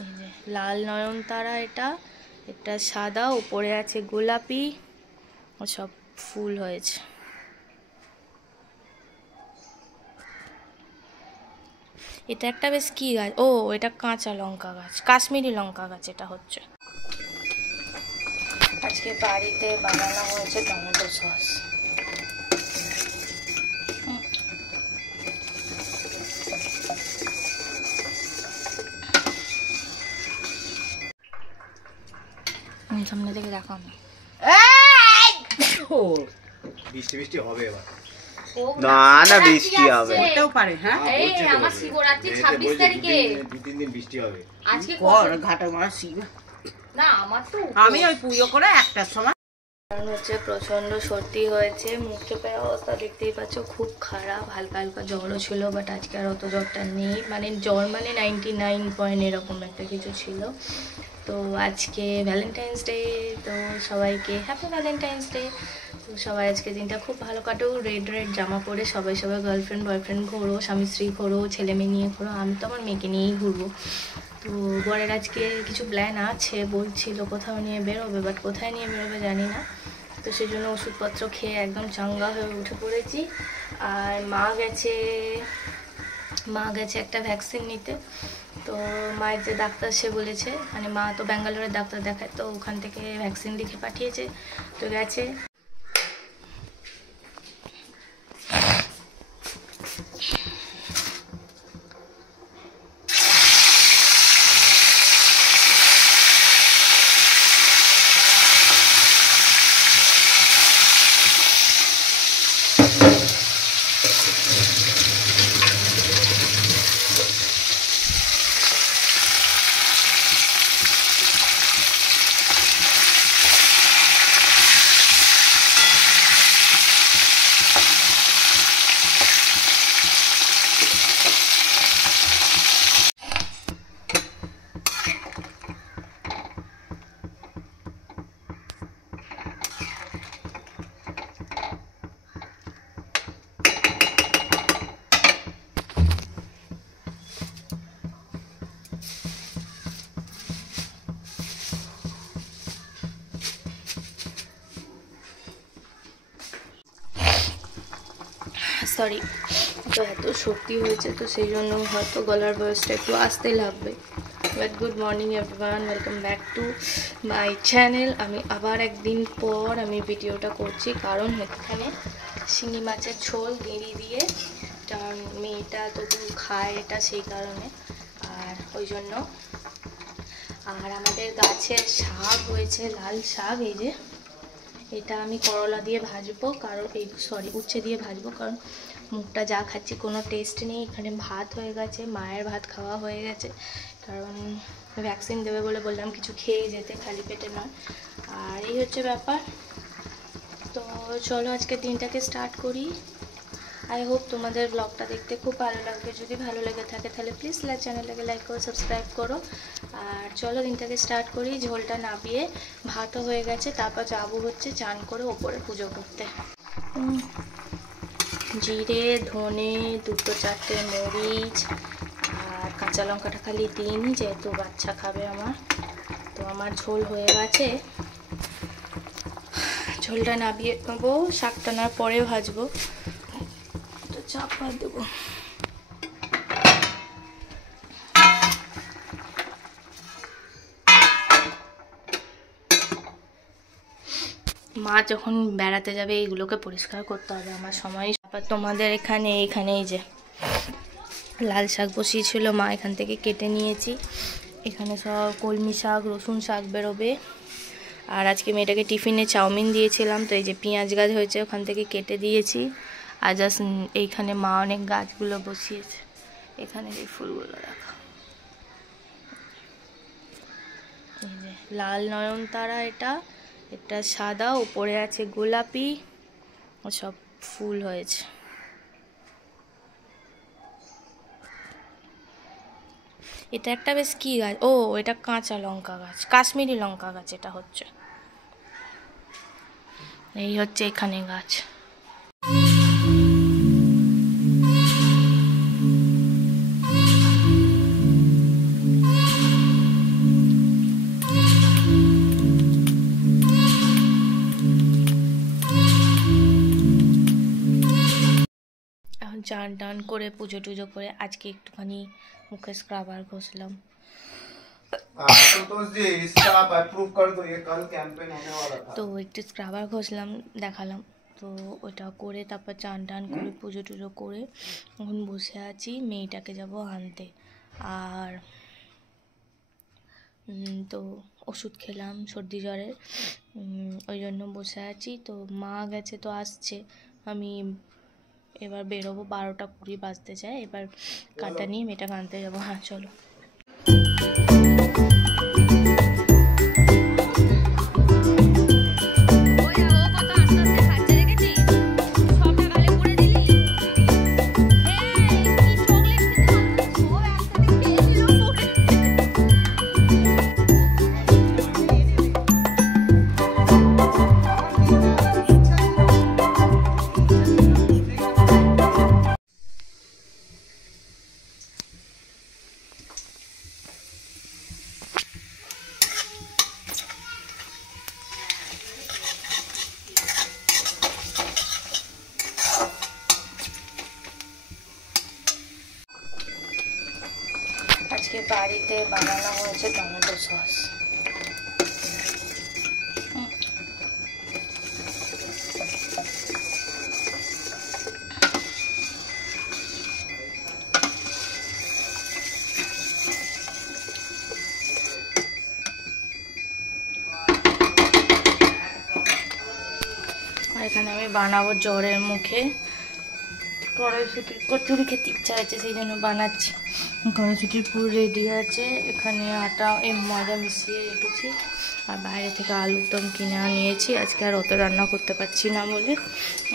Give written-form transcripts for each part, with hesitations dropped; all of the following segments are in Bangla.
এই যে লাল নয়নতারা, এটা এটা সাদা, উপরে আছে গোলাপি, সব ফুল হয়েছে। এটা একটা বেশ কি গাছ, ও এটা কাঁচা লঙ্কা গাছ, কাশ্মীরি লঙ্কা গাছ এটা হচ্ছে। আজকে বাড়িতে বানানো হয়েছে টমেটো সস। সামনে থেকে দেখো না, বৃষ্টি বৃষ্টি হবে এবার। না না বৃষ্টি হবে, হতেও পারে। হ্যাঁ আমার শিবরাত্রি 26 তারিখে, 2-3 দিন বৃষ্টি হবে। আজকে ঘাটে মারা শিব। না আমার তো আমি ওই পুজো করে একটার সময়। কারণ হচ্ছে প্রচন্ড সর্দি হয়েছে, মুখ চোখের অবস্থা দেখতেই পাচ্ছ খুব খারাপ। হালকা হালকা জ্বরও ছিল, বাট আজকে আর অত জ্বরটা নেই, মানে জ্বর মানে 99 পয়েন্ট এরকম একটা কিছু ছিল। তো আজকে ভ্যালেন্টাইন্স ডে, তো সবাইকে হ্যাপি ভ্যালেন্টাইন্স ডে। তো সবাই আজকে দিনটা খুব ভালো কাটুক, রেড রেড জামা পরে সবাই সবাই গার্লফ্রেন্ড বয়ফ্রেন্ড ঘোরো, স্বামী স্ত্রী ঘোরো, ছেলে মেয়ে নিয়ে ঘোরো। আমি তো আমার মেয়েকে নিয়েই ঘুরবো। তো বরের আজকে কিছু প্ল্যান আছে, বলছিল কোথাও নিয়ে বেরোবে, বাট কোথায় নিয়ে বেরোবে জানি না। তো সেই জন্য ওষুধপত্র খেয়ে একদম চাঙ্গা হয়ে উঠে পড়েছি। আর মা গেছে একটা ভ্যাকসিন নিতে। তো মায়ের যে ডাক্তার সে বলেছে, মানে মা তো ব্যাঙ্গালোরের ডাক্তার দেখায়, তো ওখান থেকে ভ্যাকসিন লিখে পাঠিয়েছে, তো গেছে। সরি, তো এত সত্যি হয়েছে, তো সেই জন্য হয়তো গলার ভয়েসটা একটু আসতে লাগবে। But good morning everyone, welcome back to my channel. আমি আবার একদিন পর আমি ভিডিওটা করছি, কারণ এখানে শিঙি মাছের ঝোল গেঁড়ি দিয়ে, কারণ মেয়েটা তো খায় এটা, সেই কারণে, আর ওই জন্য। আর আমাদের গাছের শাক হয়েছে, লাল শাক, এই যে এটা আমি করলা দিয়ে ভাজবো, কারণ উচ্ছে দিয়ে ভাজবো, কারণ মুখটা যা খাচ্ছি কোনো টেস্ট নেই। এখানে ভাত হয়ে গেছে, মায়ের ভাত খাওয়া হয়ে গেছে, কারণ ভ্যাকসিন দেবে বলে বললাম কিছু খেয়ে যেতে, খালি পেটে নয়। আর এই হচ্ছে ব্যাপার। তো চলো আজকে দিনটাকে স্টার্ট করি। আই হোপ তোমাদের ব্লগটা দেখতে খুব ভালো লাগবে। যদি ভালো লেগে থাকে তাহলে প্লিজ চ্যানেলটাকে লাইক করো, সাবস্ক্রাইব করো। আর চলো দিনটাকে স্টার্ট করি। ঝোলটা নাবিয়ে ভাতও হয়ে গেছে, তারপর যাবো হচ্ছে চান করে ওপরে পুজো করতে। জিরে, ধনে, 2-4টে মরিচ আর কাঁচা লঙ্কাটা খালি দিইনি, যেহেতু বাচ্চা খাবে আমার। তো আমার ঝোল হয়ে গেছে, ঝোলটা নাবিয়ে নেবো, শাকটা না পরে ভাজবো। তো চাপা দেবো। মা যখন বেড়াতে যাবে এইগুলোকে পরিষ্কার করতে হবে, আমার সময়। তারপর তোমাদের এখানে এই যে লাল শাক বসিয়েছিল মা, এখান থেকে কেটে নিয়েছি। এখানে সব কলমি শাক, রসুন শাক বেরোবে। আর আজকে মেয়েটাকে টিফিনে চাউমিন দিয়েছিলাম, তো এই যে পেঁয়াজ গাছ হয়েছে, ওখান থেকে কেটে দিয়েছি। আর জাস্ট এইখানে মা অনেক গাছগুলো বসিয়েছে, এখানে এই ফুলগুলো দেখা, এই যে লাল নয়নতারা, এটা এটা সাদা, উপরে আছে গোলাপি, সব ফুল হয়েছে। এটা একটা বেশ কি গাছ, ও এটা কাঁচা লঙ্কা গাছ, কাশ্মীরি লঙ্কা গাছ এটা হচ্ছে। এই হচ্ছে এখানে গাছ। চান টান করে পুজো টুজো করে আজকে একটুখানি মুখে স্ক্রাবার ঘষলাম। তো একটু স্ক্রাবার ঘষলাম, দেখালাম। তো ওটা করে তারপর চান টান করে পুজো টুজো করে এখন বসে আছি, মেয়েটাকে যাব আনতে। আর তো ওষুধ খেলাম সর্দি জ্বরের, ওই জন্য বসে আছি। তো মা গেছে, তো আসছে, আমি এবার বেরোবো, 12:20 বাজতে যায়। এবার কাটা নিয়ে মেয়েটাকে আনতে যাবো। হ্যাঁ চলো। আজকে বাড়িতে বানানো হয়েছে টমেটো সস। আর এখানে আমি বানাবো জ্বরের মুখে কড়াইশুঁটির কচুরি, খেতে ইচ্ছা হয়েছে সেই জন্য বানাচ্ছি। কড়াইশুঁটির পুর রেডি আছে, এখানে আটা ময়দা মিশিয়ে রেখেছি। আর বাইরে থেকে আলুর দম কিনে নিয়েছি, আজকে আর অত রান্না করতে পারছি না বলে।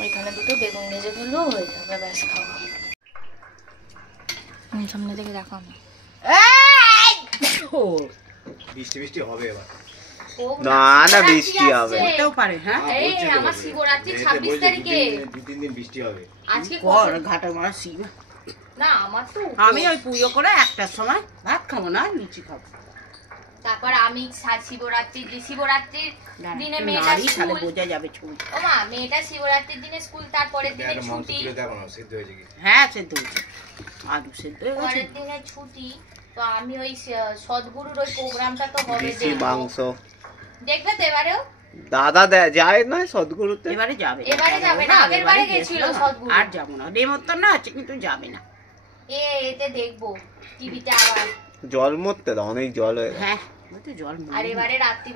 ওইখানে দুটো বেগুন ভেজে ফেললেও হয়ে যাবে, ব্যাস খাওয়া। সামনে থেকে দেখো আমি বৃষ্টি বৃষ্টি হবে এবার। না না বৃষ্টি হবে। হতেও পারে। হ্যাঁ আমার শিবরাত্রি 26 তারিখে, 2-3 দিন বৃষ্টি হবে। আজকে কর ঘাটে মারা শিব। না আমার তো আমি ওই পুজো করে একটার সময় ভাত খাবো না, লুচি খাবো। তারপর আমি শিবরাত্রির দিনে মেয়েটা নারী তাহলে স্কুল, বোঝা যাবে ছবি। ও মা মেয়েটা শিবরাত্রির দিনে স্কুল, তারপরের দিনে একটা মাংস ছুটি, তুলে দেখো না সিদ্ধ হয়েছে কি। হ্যাঁ সেদ্ধ হয়েছে, আলু সেদ্ধ হয়ে গেছে। পরের দিনে ছুটি। তো আমি ওই সদ্গুরুর ওই প্রোগ্রামটা তো হবে, দেশি দেখবো। মাংস দেখবে তো এবারেও? দাদা যায় না সদ্গুরুতে। এবারে যাবে এবারে যাবে না, আগের বারে গেছিল সদ্গুরু। আর যাবো না, নেমন্তন্ন আছে কিন্তু যাবে না। এতে দেখবো টিভিতে আবার। জল মরতে দাও, অনেক জল হয়ে গেছে। হ্যাঁ ওই তো জল আর এবারে রাত্রি